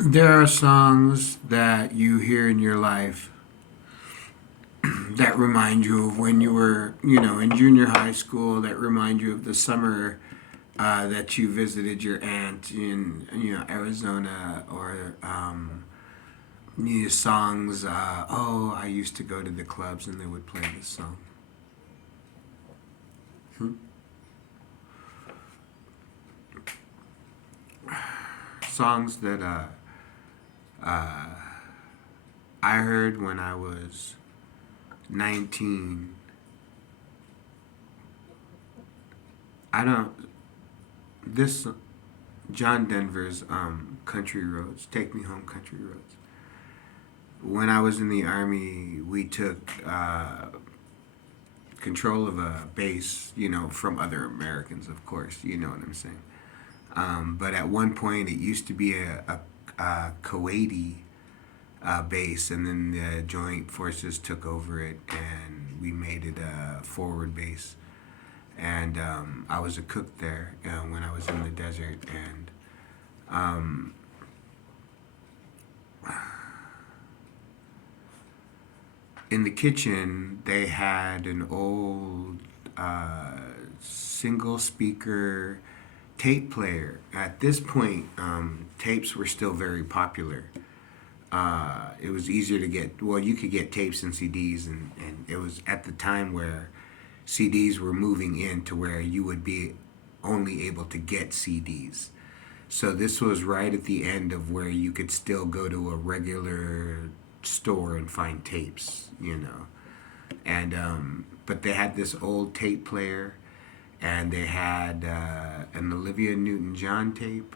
There are songs that you hear in your life that remind you of when you were, in junior high school, that remind you of the summer that you visited your aunt in, Arizona, or songs. Oh, I used to go to the clubs and they would play this song. Hmm? Songs that I heard when I was 19. I don't. This John Denver's Country Roads, Take Me Home Country Roads. When I was in the Army, we took control of a base, from other Americans, of course, you know what I'm saying. But at one point, it used to be a Kuwaiti base, and then the Joint Forces took over it, and we made it a forward base. And I was a cook there when I was in the desert, and um, in the kitchen, they had an old single speaker tape player. At this point, tapes were still very popular. It was easier to get, well, you could get tapes and CDs, and it was at the time where CDs were moving into where you would be only able to get CDs. So this was right at the end of where you could still go to a regular store and find tapes, And but they had this old tape player, and they had an Olivia Newton-John tape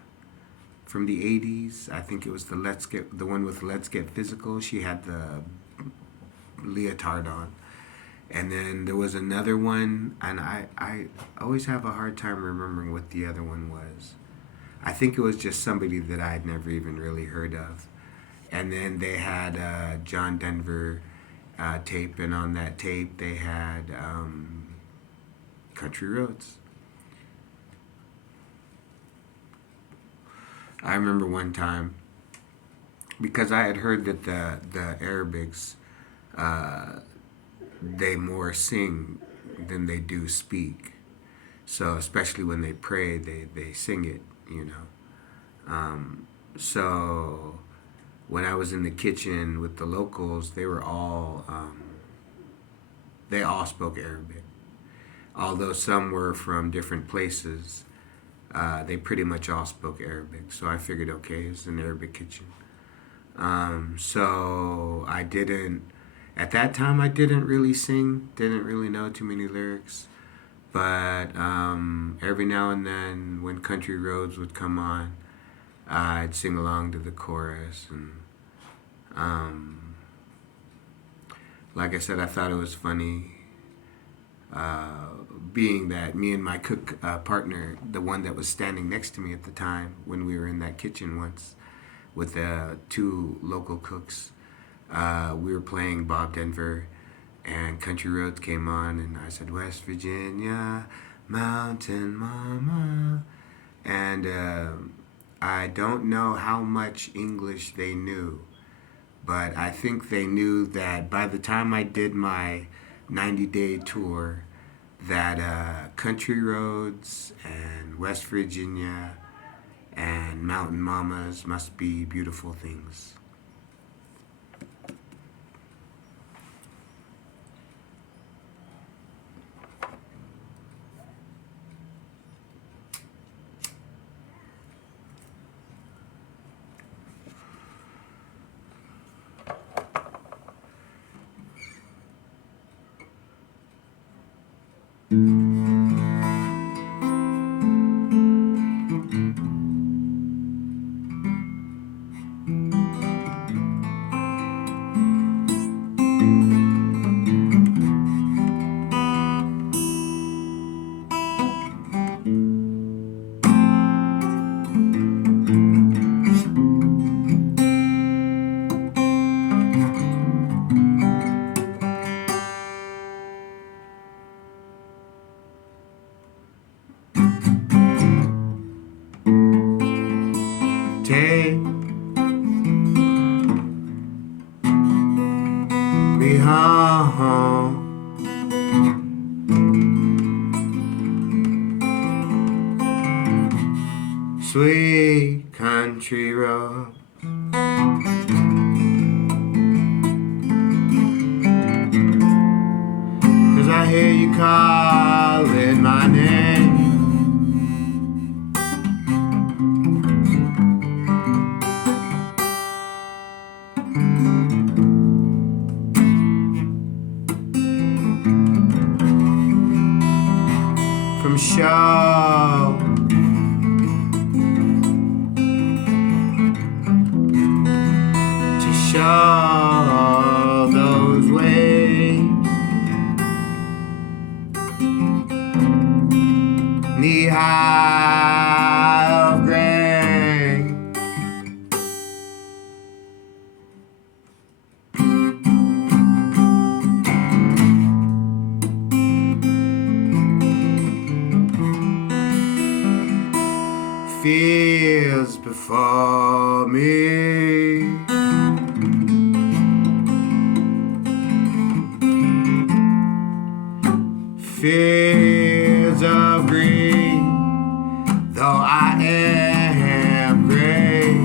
from the '80s. I think it was the one with Let's Get Physical. She had the leotard on. And then there was another one, and I always have a hard time remembering what the other one was. I think it was just somebody that I had never even really heard of. And then they had John Denver tape, and on that tape they had Country Roads. I remember one time, because I had heard that the Arabics, uh, they more sing than they do speak. So especially when they pray, they sing it. So when I was in the kitchen with the locals, they all spoke Arabic. Although some were from different places, they pretty much all spoke Arabic. So I figured, okay, it's an Arabic kitchen. So I didn't, at that time, I didn't really sing, didn't really know too many lyrics. But every now and then, when Country Roads would come on, I'd sing along to the chorus. And um, like I said, I thought it was funny, being that me and my cook partner, the one that was standing next to me at the time when we were in that kitchen once with two local cooks, we were playing Bob Denver, and Country Roads came on, and I said, West Virginia, Mountain Mama. And I don't know how much English they knew, but I think they knew that by the time I did my 90-day tour, that Country Roads and West Virginia and Mountain Mamas must be beautiful things. Take Sweet country road. 'Cause I hear you calling my name. From show to show those ways, knee high of gray. Fields before me, fields of green, though I am gray.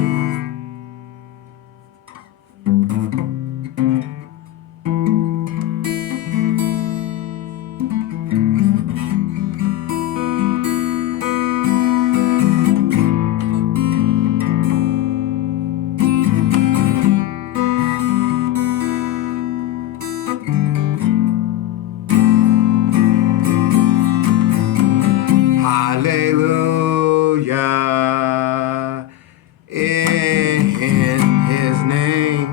Hallelujah, in his name,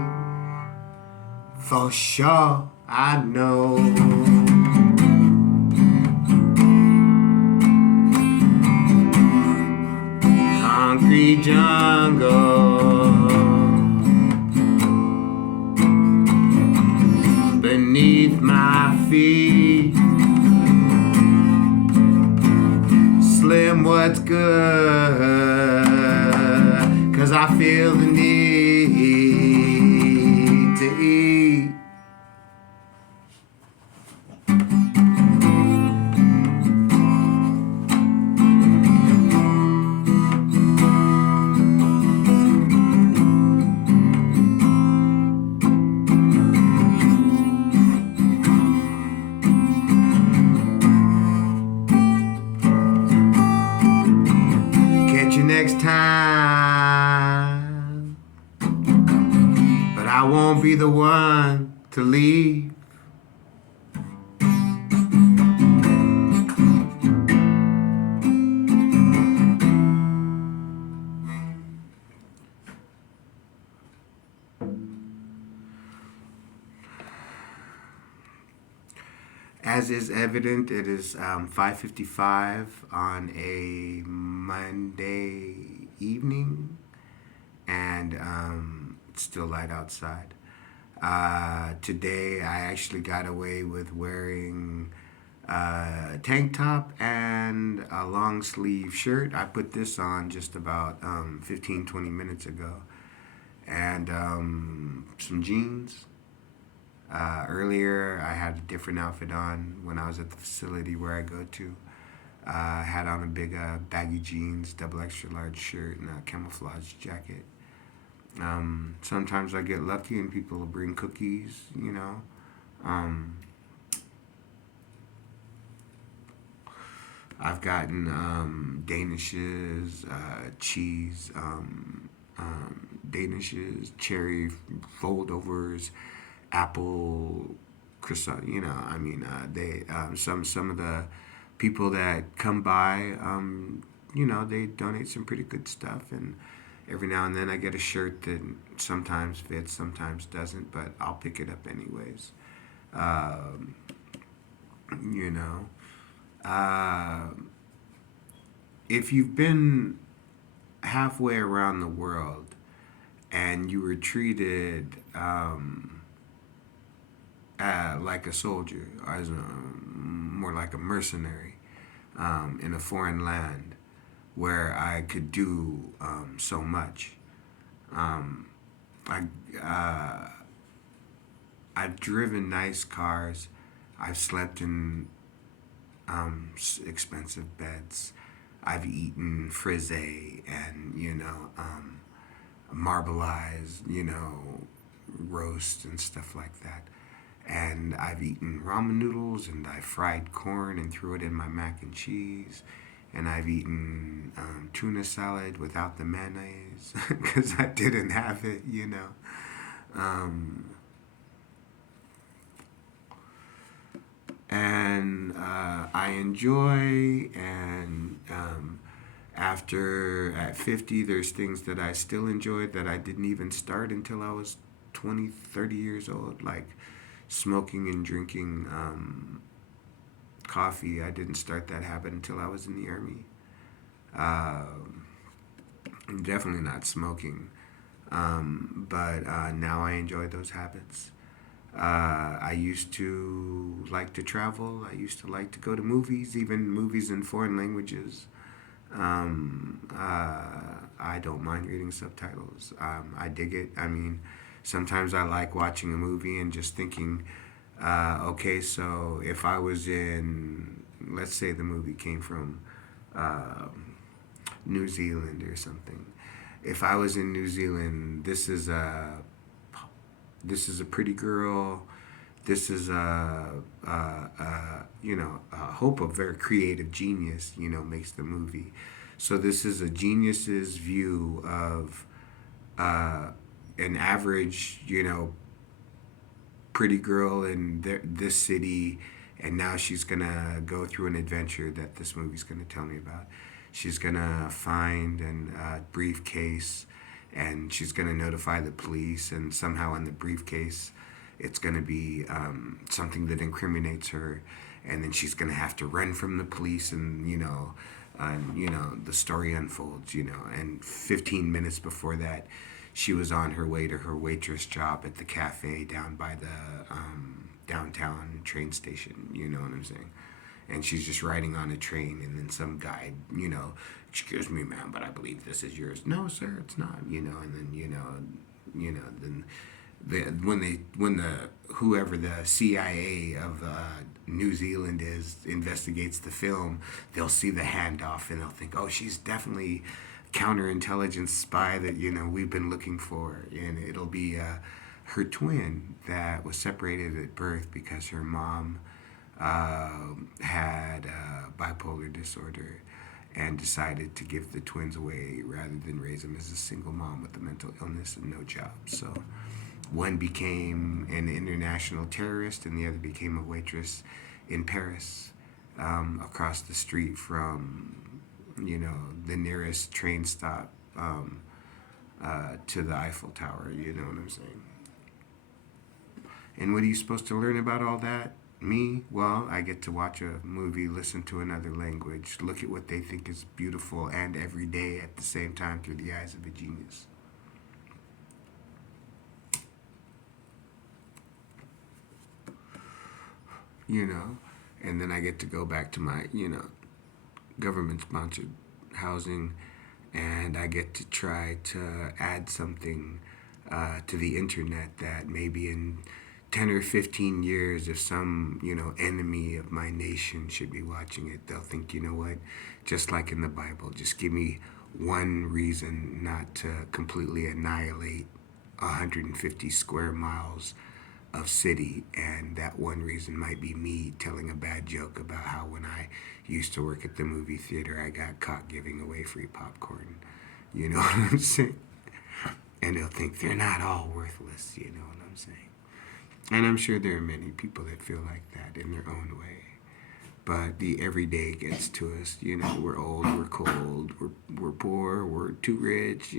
for sure I know. Concrete jungle beneath my feet. Slim, what's good? 'Cause I feel the need to eat. Catch you next time, but I won't be the one to leave. As is evident, it is 5:55 on a Monday evening, and it's still light outside. Today, I actually got away with wearing a tank top and a long sleeve shirt. I put this on just about 15-20 minutes ago, and some jeans. Earlier, I had a different outfit on when I was at the facility where I go to. I had on a big baggy jeans, double extra large shirt, and a camouflage jacket. Sometimes I get lucky and people will bring cookies, you know. I've gotten Danishes, cheese, Danishes, cherry foldovers, apple croissant. You know, I mean, they some of the people that come by, you know, they donate some pretty good stuff, and every now and then I get a shirt that sometimes fits, sometimes doesn't, but I'll pick it up anyways. Um, you know, uh, if you've been halfway around the world and you were treated like a soldier, as more like a mercenary in a foreign land where I could do so much. Um, I I've driven nice cars. I've slept in expensive beds. I've eaten frise and, marbleized, roast and stuff like that. And I've eaten ramen noodles and I fried corn and threw it in my mac and cheese. And I've eaten tuna salad without the mayonnaise because I didn't have it. Um, and I enjoy, and after at 50 there's things that I still enjoyed that I didn't even start until I was 20, 30 years old, like smoking and drinking coffee. I didn't start that habit until I was in the army. Definitely not smoking, but now I enjoy those habits. I used to like to travel. I used to like to go to movies, even movies in foreign languages. I don't mind reading subtitles. I dig it. I mean, sometimes I like watching a movie and just thinking, okay, so if I was in, let's say the movie came from uh, New Zealand or something. If I was in New Zealand, this is a pretty girl. This is a hope of very creative genius. Makes the movie. So this is a genius's view of uh, an average, pretty girl in this city, and now she's gonna go through an adventure that this movie's gonna tell me about. She's gonna find a briefcase, and she's gonna notify the police, and somehow in the briefcase, it's gonna be something that incriminates her, and then she's gonna have to run from the police, and the story unfolds. And 15 minutes before that, she was on her way to her waitress job at the cafe down by the downtown train station. You know what I'm saying? And she's just riding on a train, and then some guy, excuse me, ma'am, but I believe this is yours. No, sir, it's not. And then then when the whoever the CIA of New Zealand is investigates the film, they'll see the handoff and they'll think, oh, she's definitely counterintelligence spy that we've been looking for, and it'll be her twin that was separated at birth because her mom had bipolar disorder and decided to give the twins away rather than raise them as a single mom with a mental illness and no job. So one became an international terrorist and the other became a waitress in Paris, across the street from the nearest train stop, to the Eiffel Tower. You know what I'm saying? And what are you supposed to learn about all that? Me? Well, I get to watch a movie, listen to another language, look at what they think is beautiful and everyday at the same time through the eyes of a genius. you know, and then I get to go back to my, government sponsored housing, and I get to try to add something to the internet that maybe in 10 or 15 years, if some, enemy of my nation should be watching it, they'll think, you know what, just like in the Bible, just give me one reason not to completely annihilate 150 square miles of city, and that one reason might be me telling a bad joke about how when I used to work at the movie theater, I got caught giving away free popcorn. You know what I'm saying? And they'll think they're not all worthless, you know what I'm saying? And I'm sure there are many people that feel like that in their own way. But the everyday gets to us. We're old, we're cold, we're poor, we're too rich.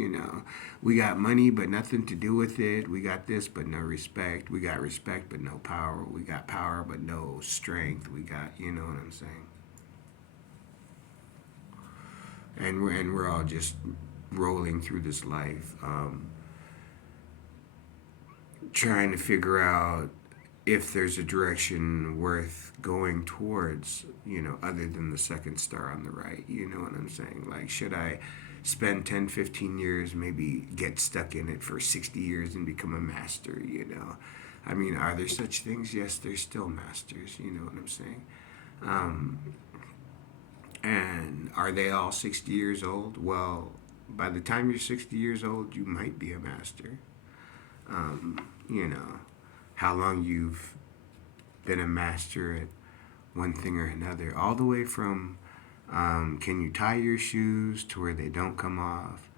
We got money but nothing to do with it. We got this but no respect. We got respect but no power. We got power but no strength. We got, you know what I'm saying? And we're all just rolling through this life, trying to figure out if there's a direction worth going towards, other than the second star on the right. You know what I'm saying? Like, should I spend 10, 15 years, maybe get stuck in it for 60 years and become a master, I mean, are there such things? Yes, there's still masters. You know what I'm saying? Um, and are they all 60 years old? Well, by the time you're 60 years old, you might be a master. You know, how long you've been a master at one thing or another, all the way from can you tie your shoes to where they don't come off,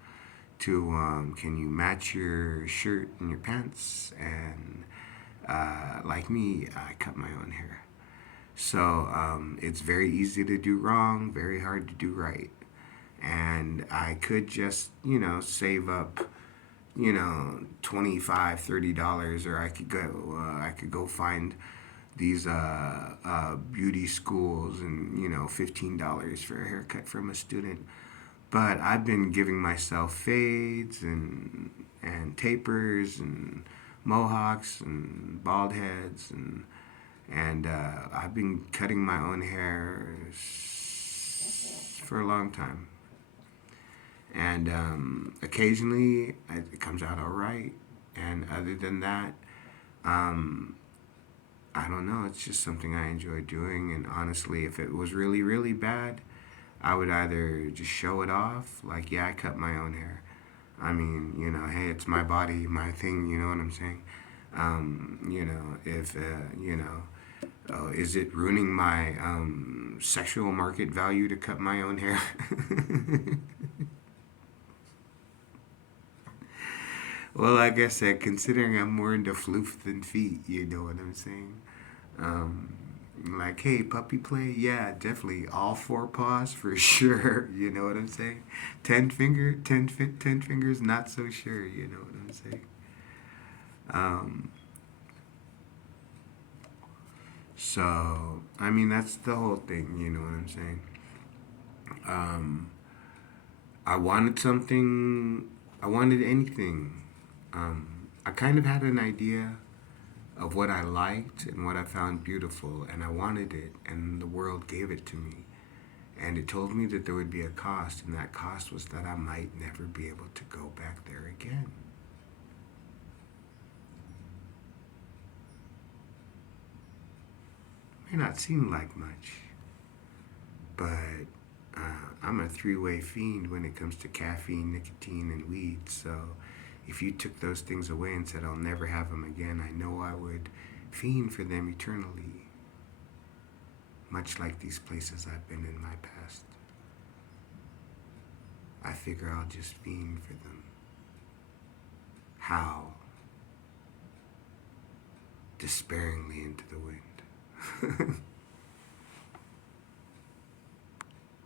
to can you match your shirt and your pants, and like me, I cut my own hair. So it's very easy to do wrong, very hard to do right. And I could just, save up, $25, $30, or I could go find these beauty schools and, $15 for a haircut from a student. But I've been giving myself fades and tapers and mohawks and bald heads and I've been cutting my own hair for a long time. And occasionally it comes out all right. And other than that, um, I don't know. It's just something I enjoy doing. And honestly, if it was really, really bad, I would either just show it off, like, yeah, I cut my own hair. I mean, hey, it's my body, my thing, you know what I'm saying? If, is it ruining my sexual market value to cut my own hair? Well, like I said, considering I'm more into floof than feet, you know what I'm saying? Um, like, hey, puppy play? Yeah, definitely. All four paws for sure. You know what I'm saying? Ten fingers, not so sure. You know what I'm saying? Um, so, I mean, that's the whole thing. You know what I'm saying? Um, I wanted something. I wanted anything. I kind of had an idea of what I liked and what I found beautiful, and I wanted it, and the world gave it to me. And it told me that there would be a cost, and that cost was that I might never be able to go back there again. May not seem like much, but I'm a three-way fiend when it comes to caffeine, nicotine, and weed. So if you took those things away and said I'll never have them again, I know I would fiend for them eternally, much like these places I've been in my past. I figure I'll just fiend for them. Howl despairingly into the wind.